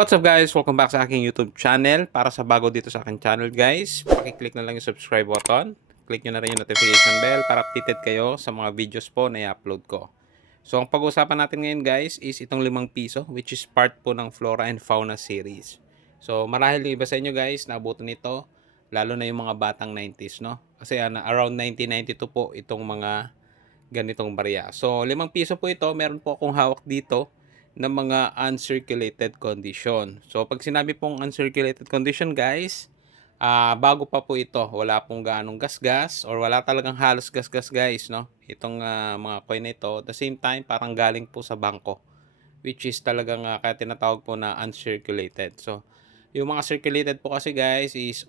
What's up guys? Welcome back sa aking YouTube channel. Para sa bago dito sa aking channel guys, pakiclick na lang yung subscribe button. Click nyo na rin yung notification bell para updated kayo sa mga videos po na i-upload ko. So ang pag-uusapan natin ngayon guys is itong 5 piso which is part po ng Flora and Fauna series. So marahil yung iba sa inyo guys naabutan nito, lalo na yung mga batang 90s, no? Kasi around 1992 po itong mga ganitong barya. So 5 piso po ito, meron po akong hawak dito ng mga uncirculated condition. So, pag sinabi pong uncirculated condition, guys, bago pa po ito, wala pong ganong gasgas or wala talagang halos gasgas, guys, no? Itong mga coin na ito, at the same time, parang galing po sa bangko, which is talagang kaya tinatawag po na uncirculated. So, yung mga circulated po kasi, guys, is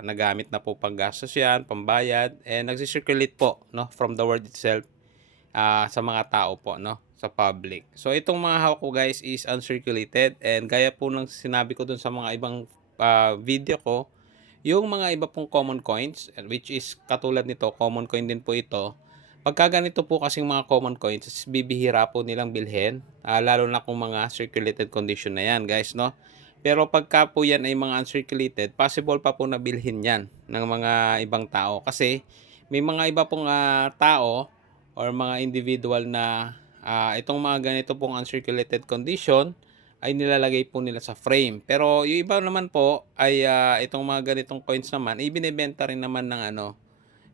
nagamit na po panggastos yan, pambayad, and nagsisirculate po, no? From the word itself, sa mga tao po, no? Sa public. So itong mga hawak ko guys is uncirculated, and gaya po ng sinabi ko dun sa mga ibang video ko, yung mga iba pong common coins, which is katulad nito, common coin din po ito. Pagka ganito po kasing mga common coins, bibihira po nilang bilhin, lalo na kung mga circulated condition na yan guys, no? Pero pagka po yan ay mga uncirculated, possible pa po na bilhin yan ng mga ibang tao, kasi may mga iba pong tao or mga individual na itong mga ganito pong uncirculated condition ay nilalagay po nila sa frame. Pero yung iba naman po ay itong mga ganitong coins naman ay binebenta rin naman ng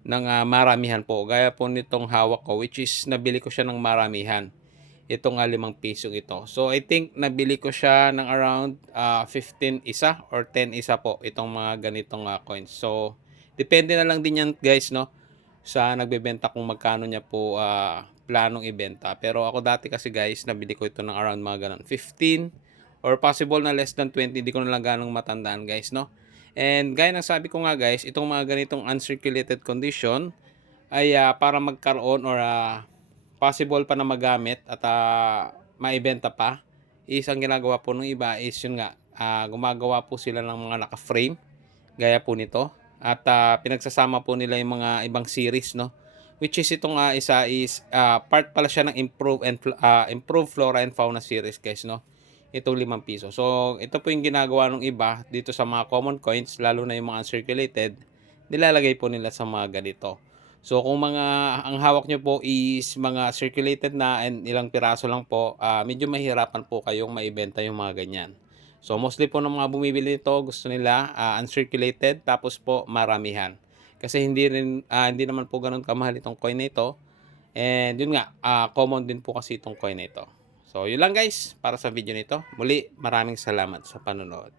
ng maramihan po. Gaya po nitong hawak ko, which is nabili ko siya ng maramihan. Itong 5 piso ito. So I think nabili ko siya ng around 15 isa or 10 isa po itong mga ganitong coins. So depende na lang din yan guys, no, sa nagbebenta kung magkano niya po planong ibenta. Pero ako dati kasi guys, nabili ko ito ng around mga ganun 15 or possible na less than 20, hindi ko na lang ganong matandaan guys, no? And gaya ng sabi ko nga guys, itong mga ganitong uncirculated condition ay para magkaroon or possible pa na magamit at maibenta pa, is ang ginagawa po ng iba is yun nga, gumagawa po sila ng mga naka-frame gaya po nito, at pinagsasama po nila yung mga ibang series, no, which is itong isa is part pala siya ng improve flora and fauna series guys, no, itong 5 piso. So ito po yung ginagawa ng iba dito sa mga common coins, lalo na yung mga uncirculated, nilalagay po nila sa mga ganito. So kung ang hawak nyo po is mga circulated na and ilang piraso lang po, medyo mahirapan po kayong maibenta yung mga ganyan. So mostly po ng mga bumibili nito, gusto nila uncirculated tapos po maramihan. Kasi hindi naman po ganoon kamahal itong coin na ito. And yun nga, common din po kasi itong coin na ito. So yun lang guys para sa video nito. Muli, maraming salamat sa panonood.